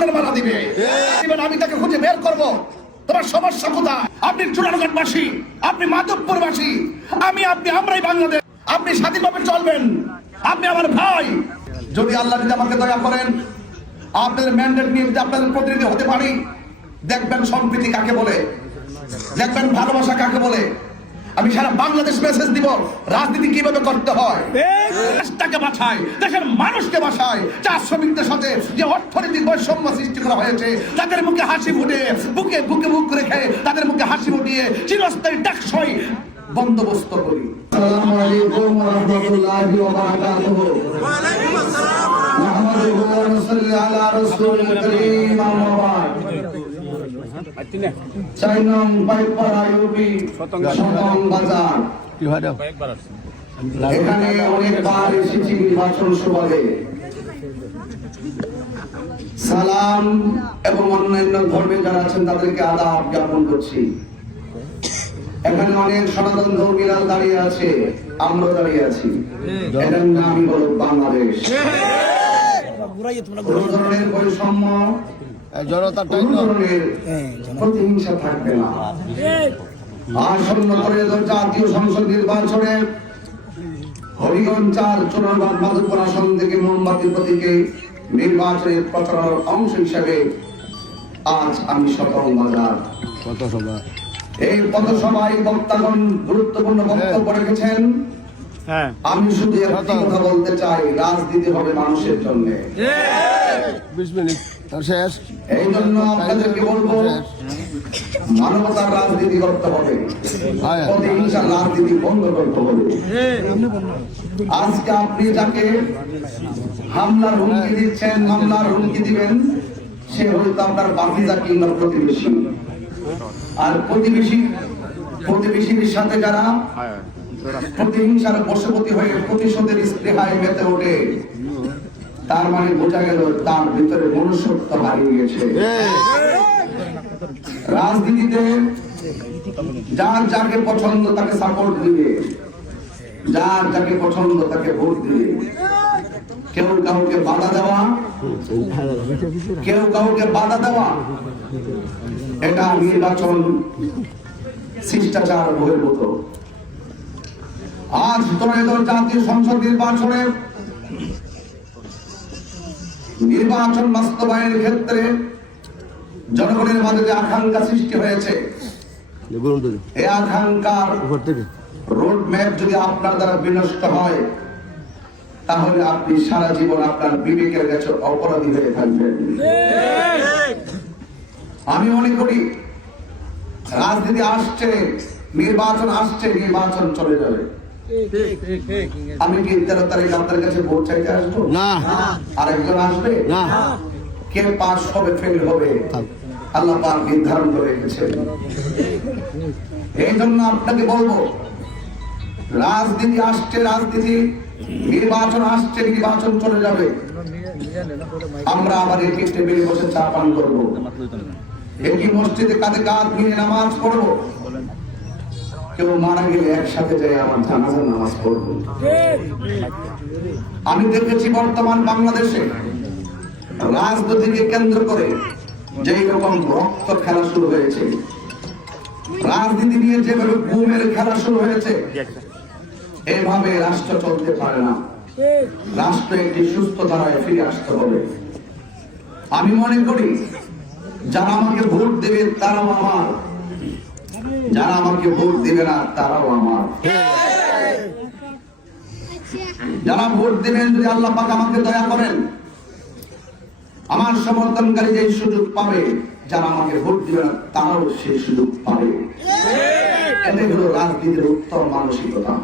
খুনের মালা দিবে। আমি তাকে খুঁজে বের করব। তোমার সমস্যা কোথায়? আপনি চুনারঘাটবাসী, আপনি মাধবপুরবাসী, আমরাই বাংলাদেশ। আপনি স্বাধীনভাবে চলবেন, আপনি আমার ভাই। যদি আল্লাহ যদি আমাকে দয়া করেন, আপনাদের ম্যান্ডেট নিয়ে যদি আপনাদের প্রতিনিধি হতে পারি, দেখবেন সম্প্রীতি কাকে বলে, দেখবেন ভালোবাসা কাকে বলে। আমি সারা বাংলাদেশ মেসেজ দিব রাজনীতি কিভাবে করতে হয়। দেশটাকে বাঁচায়, দেশের মানুষকে বাঁচায়। চা শ্রমিকদের সাথে যে অর্থনৈতিক বৈষম্য সৃষ্টি করা হয়েছে, তাদের মুখে হাসি ফুটে, বুকে বুকে বুক রেখে তাদের মুখে হাসি ফুটিয়ে চিরস্থায়ী টেকসই বন্দোবস্ত করি। আসসালামু আলাইকুম ওয়া রাহমাতুল্লাহি ওয়া বারাকাতুহু। ওয়া আলাইকুম আসসালাম। নাহমাদুহু ওয়া নুসাল্লি আলা রাসূলিল কারীম, আম্মা বা'দ। 4 নং পাইকপাড়া ইউপি সতং বাজার। এখানে অনেকবার এসেছি নির্বাচন সভায়। সালাম এবং অন্যান্য ধর্মে যারা আছেন তাদেরকে আদাব জ্ঞাপন করছি। এখানে অনেক সনাতন ধর্মীরা দাঁড়িয়ে আছে, আমরা দাঁড়িয়ে আছি। এটার নামই হলো বাংলাদেশ। কোনো ধরনের বৈষম্য, কোনো ধরনের প্রতিহিংসা থাকবে না। আসন্ন জাতীয় সংসদ নির্বাচনে হবিগঞ্জ 4 চুনারঘাট মাধবপুর আসন থেকে মোমবাতি প্রতীকে নির্বাচনের প্রচারের অংশ হিসেবে আজ আমি সতং বাজার এই পথসভায় বক্তাগণ গুরুত্বপূর্ণ বক্তব্য রেখেছেন। আমি শুধু একটি কথা বলতে চাই, রাজনীতি হবে মানুষের জন্য। এই জন্য আপনাদেরকে বলবো, মানবতার রাজনীতি করতে হবে, প্রতিহিংসার রাজনীতি বন্ধ করতে হবে। আজকে আপনি যাকে হামলার হুমকি দিচ্ছেন, মামলার হুমকি দিবেন, সে হয়তো আপনার বাতিজা কিংবা প্রতিবেশী। আর প্রতিবেশীর সাথে যারা প্রতিহিংসার বশবর্তী হয়ে প্রতিশোধের স্পৃহায় মেতে ওঠে, তার মানে বোঝা গেল তার ভিতরে মনুষ্যত্ব হারিয়ে গেছে। রাজনীতিতে যার যাকে পছন্দ তাকে সাপোর্ট দিবে, যার যাকে পছন্দ তাকে ভোট দিবে। কেউ কাউকে বাধা দেওয়া এটা নির্বাচন শিষ্টাচার বহির্ভূত। আজ ত্রয়োদশ জাতীয় সংসদ নির্বাচন বাস্তবায়নের ক্ষেত্রে জনগণের মাঝে যে আকাঙ্ক্ষা সৃষ্টি হয়েছে, এই আকাঙ্ক্ষার রোড ম্যাপ যদি আপনার দ্বারা বিনষ্ট হয়, তাহলে আপনি সারা জীবন আপনার বিবেকের কাছে অপরাধী হয়ে থাকবেন। আমি মনে করি রাজনীতি আসছে, নির্বাচন আসছে, নির্বাচন চলে যাবে। আমি কি 13 তারিখ আপনার কাছে ভোট চাইতে আসবো? আরেকজন আসবে? কে পাস হবে, ফেল হবে, আল্লাহ পাক নির্ধারণ করে রেখেছেন। এই জন্য আপনাকে বলবো, রাজনীতি আসছে, রাজনীতি, নির্বাচন আসছে, নির্বাচন চলে যাবে। আমরা আবার একই টেবিলে বসে চা পান করবো, একই মসজিদে কাঁধে কাঁধ নিয়ে নামাজ পড়বো। কেউ মারা গেলে একসাথে যাই আমার জানাজার নামাজ পড়বো। আমি দেখেছি বর্তমান বাংলাদেশে রাজনীতিকে কেন্দ্র করে যেই রকম রক্ত খেলা শুরু হয়েছে, রাজনীতি নিয়ে যেভাবে গুমের খেলা শুরু হয়েছে, এভাবে রাষ্ট্র চলতে পারে না। রাষ্ট্র একটি সুস্থ ধারায় ফিরে আসতে হবে। আমি মনে করি যারা আমাকে ভোট দেবে তারাও আমার, যারা আমাকে ভোট দেবে না তারাও আমার। যারা ভোট দেবেন, যদি আল্লাহ পাক আমাকে দয়া করেন, আমার সমর্থনকারী যে সুযোগ পাবে, যারা আমাকে ভোট দিবে না তারাও সেই সুযোগ পাবে। এটাই হলো রাজনীতির উত্তম মানসিকতা।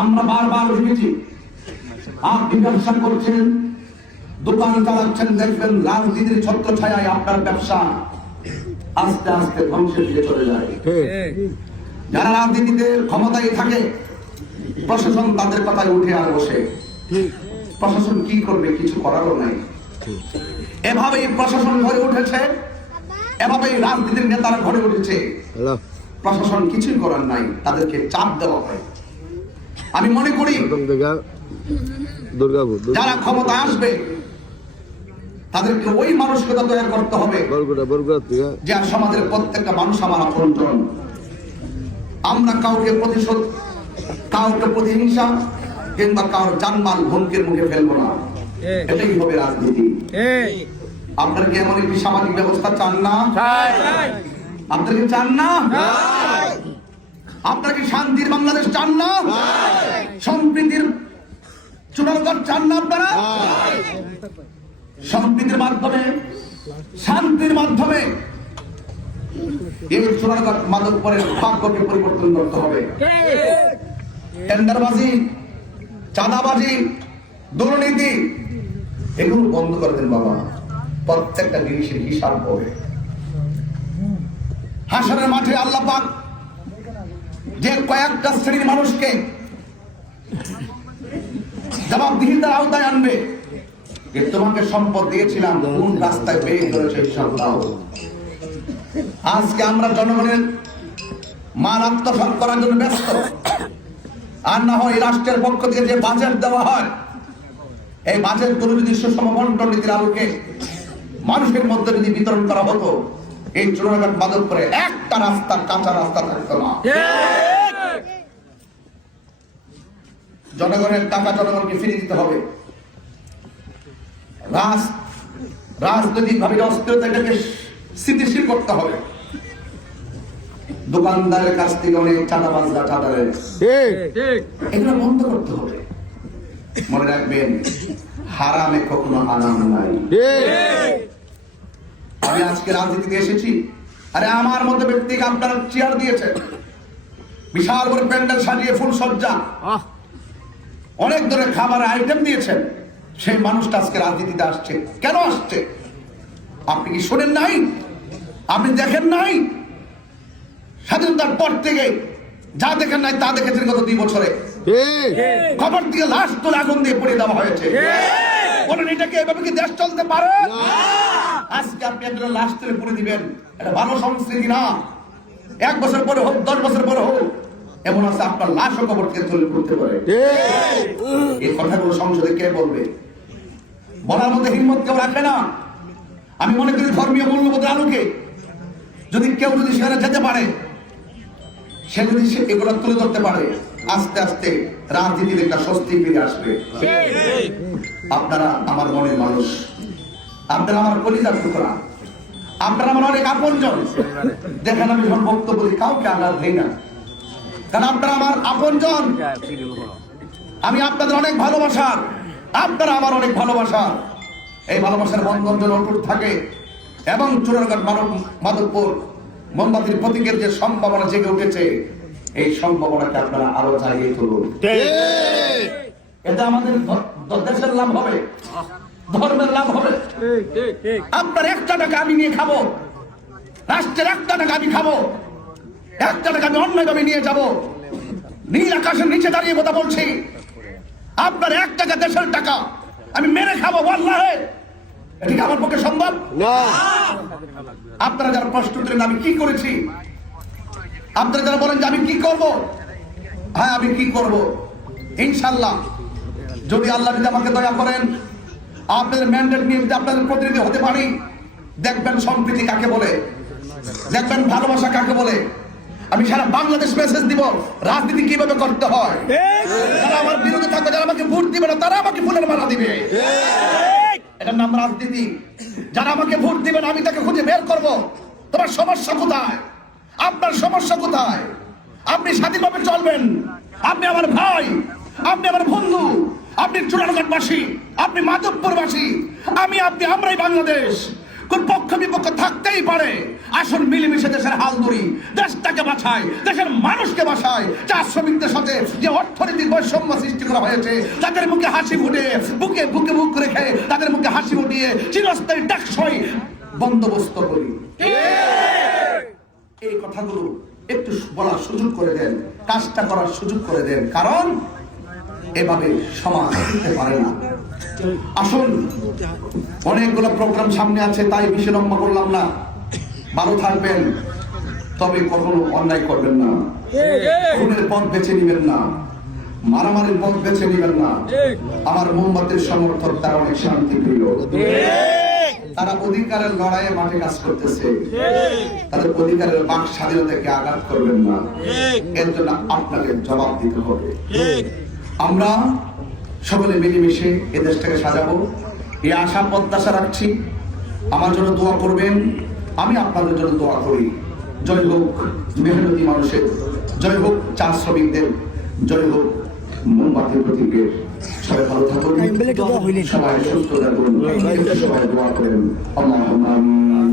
আমরা বারবার ভেবেছি, আপনি ব্যবসা করছেন, দোকান চালাচ্ছেন, দেখবেন রাজনীতির ছত্র ছায়ায় আপনার ব্যবসা আস্তে আস্তে ধ্বংসের দিকে চলে যায়। যারা রাজনীতিতে ক্ষমতায় থাকে, প্রশাসন তাদের কথায় উঠে আর বসে। প্রশাসন কি করবে? কিছু করারও নাই। এভাবেই প্রশাসন ঘরে উঠেছে, এভাবেই রাজনীতির নেতারা ঘরে উঠেছে। প্রশাসন কিছুই করার নাই, তাদেরকে চাপ দেওয়া হয়। আমি মনে করি যারা ক্ষমতা আসবে তাদেরকে ওই মানসিকতা তৈরি করতে হবে যে সমাজের প্রত্যেকটা মানুষ আমার আপনজন। আমরা কাউকে প্রতিশোধ, কাউকে প্রতিহিংসা কিংবা কারোর জানমাল হুমকির মুখে ফেলবো না। এটাই হবে রাজনীতি। আপনারা কি এমন একটি সামাজিক ব্যবস্থা চান না? আপনারা কি চান না? আপনারা কি শান্তির বাংলাদেশ চান না? সম্প্রীতির চূড়ান্ত চান না? আপনারা সম্প্রীতির মাধ্যমে, শান্তির মাধ্যমে এই চূড়ান্ত মাদকপরের ভাগ্যকে পরিবর্তন করতে হবে। টেন্ডারবাজি, চাঁদাবাজি, দুর্নীতি এগুলো বন্ধ করে দেন বাবা। প্রত্যেকটা জিনিসের হিসাব হবে। হাসরের মাঠে আল্লাহ পাক যে কয়েকটা শ্রেণীর মানুষকে জবাবদিহিতার আওতায় আনবে, যে তোমাকে সম্পদ দিয়েছিলাম কোন রাস্তায় বের করেছে হিসাব দাও। আজকে আমরা জনগণের মান আত্মসাৎ করার জন্য ব্যস্ত। আর না হয় রাষ্ট্রের পক্ষ থেকে যে বাজেট দেওয়া হয়, এই বাজেট গুলো যদি সুষম বন্টন নীতির আলোকে মানুষের মধ্যে যদি বিতরণ করা হতো, এই চূড়ান্ত মাদক করে একটা রাস্তা, কাঁচা রাস্তা থাকতো না। জনগণের টাকা জনগণকে ফিরিয়ে দিতে হবে। রাজনৈতিক ভাবে অস্থিরতাকে স্থিতিশীল করতে হবে। দোকানদারের কাছ থেকে অনেক চাঁদাবাজরা চাঁদারের এগুলো বন্ধ করতে হবে। মনে রাখবেন, হারামে কখনো আরাম নাই। আমি আজকে রাজনীতিতে এসেছি, আরে আমার মতো ব্যক্তিকে আপনারা চেয়ার দিয়েছেন, বিশাল বড় প্যান্ডেল সাজিয়ে ফুল সজ্জা, অনেক ধরনের খাবার আইটেম দিয়েছেন। সেই মানুষটা আজকে রাজনীতিতে আসছে। কেন আসছে? আপনি কি শোনেন নাই? আপনি দেখেন নাই? স্বাধীনতার পর থেকে যা দেখেন নাই তা দেখেছেন গত 2 বছরে। খবর থেকে লাশ তুলে আগুন দিয়ে পুড়িয়ে দেওয়া হয়েছে। বলেন এটাকে এভাবে কি দেশ চলতে পারে? আজকে আপনি একটা লাশ তুলে পুড়ে দিবেন, এটা ভালো সংস্কৃতি না। 1 বছর পরে হোক, 10 বছর পরে হোক, এমন আছে আপনার লাশও কবর থেকে তুলে পড়তে পারে। এই কথাগুলো সংসদে কে বলবে? বলার মধ্যে হিম্মত কেউ রাখে না। আমি মনে করি ধর্মীয় মূল্যবোধের আলোকে যদি কেউ যদি সেখানে যেতে পারে, সে যদি এগুলো তুলে ধরতে পারে, আস্তে আস্তে রাজনীতির একটা স্বস্তি ফিরে আসবে। আপনারা আমার মনের মানুষ, আপনারা আমার কলিজার টুকরা, আপনারা আমার অনেক আপনজন। দেখেন আমি যখন বক্তব্য বলি কাউকে আঘাত দেই না, কারণ আপনারা আমার আপনজন। আমি আপনাদের অনেক ভালোবাসার, আপনারা আমার অনেক ভালোবাসার। এই ভালোবাসার বন্ধন যেন অটুট থাকে এবং চুরাঘাট মাধবপুর মোমবাতির প্রতীকের যে সম্ভাবনা জেগে উঠেছে, এই সম্ভাবনাকে আপনারা আরো চালিয়ে তুলুন। এটা আমাদের দেশের লাভ হবে, ধর্মের লাভ হবে। আপনার 1 টাকা আমি নিয়ে খাবো, রাষ্ট্রের 1 টাকা আমি খাবো, 1 টাকা আমি অন্যায়ভাবে নিয়ে যাব। নীল আকাশের নিচে দাঁড়িয়ে কথা বলছি, আপনার 1 টাকা দেশের টাকা আমি মেরে খাবো। আল্লাহে, এটা কি আমার পক্ষে সম্ভব? আপনারা যারা প্রশ্ন করেন আমি কি করেছি, আপনারা যারা বলেন যে আমি কি করব, হ্যাঁ আমি কি করব, ইনশাল্লাহ যদি আল্লাহ যদি আমাকে দয়া করেন, আপনাদের ম্যান্ডেট নিয়ে যদি আপনাদের প্রতিনিধি হতে পারি, দেখবেন সম্প্রীতি কাকে বলে, দেখবেন ভালোবাসা কাকে বলে। আমি সারা বাংলাদেশ মেসেজ দিব রাজনীতি কিভাবে করতে হয়। যারা আমার বিরুদ্ধে থাকবে, যারা আমাকে ভোট দিবে না, তারা আমাকে ফুলের মালা দিবে। এটার নাম রাজনীতি। যারা আমাকে ভোট দিবেন আমি তাকে খুঁজে বের করব। তোমার সমস্যা কোথায়? আপনার সমস্যা কোথায়? আপনি স্বাধীনভাবে চলবেন, আপনি আমার ভাই, আপনি আমার বন্ধু, আপনি চুরানগরবাসী, আপনি মাধবপুরবাসী, আমি আপনি আমরাই বাংলাদেশ। কোন পক্ষ বিপক্ষ থাকতেই পারে, আসুন মিলেমিশে দেশের হাল ধরি, দেশটাকে বাঁচাই, দেশের মানুষকে বাঁচাই। চা শ্রমিকদের সাথে যে অর্থনৈতিক বৈষম্য সৃষ্টি করা হয়েছে, তাদের মুখে হাসি ফুটিয়ে, বুকে বুকে বুক রেখে তাদের মুখে হাসি ফুটিয়ে চিরস্থায়ী টেকসই বন্দোবস্ত করি। এই কথাগুলো একটু বলার সুযোগ করে দেন, কাজটা করার সুযোগ করে দেন, কারণ এভাবে সমাজ হতে পারে না। আসুন, অনেকগুলো প্রোগ্রাম সামনে আছে, তাই বেশি লম্বা করলাম না। ভালো থাকবেন, তবে কখনো অন্যায় করবেন না, খুনের পথ বেছে নিবেন না, মারামারির পথ বেছে নিবেন না। আমার মোমবাতির সমর্থক তারা অনেক শান্তি প্রিয়। তারা অধিকারের লড়াইয়ে মাঠে কাজ করতেছে, তাদের অধিকারের বাক স্বাধীনতাকে আঘাত করবেন না, এর জন্য আপনাকে জবাব দিতে হবে। আমরা সকলে মিলেমিশে এই দেশটাকে সাজাবো, এই আশা প্রত্যাশা রাখছি। আমার জন্য দোয়া করবেন, আমি আপনাদের জন্য দোয়া করি। জয় হোক মেহনতি মানুষের, জয় হোক চা শ্রমিকদের, জয় হোক মোমবাতি প্রতীকের। সবাই ভালো থাকুন, সবাই সুস্থ থাকুন, সবাই দোয়া করেন। আল্লাহুম্মা আমিন।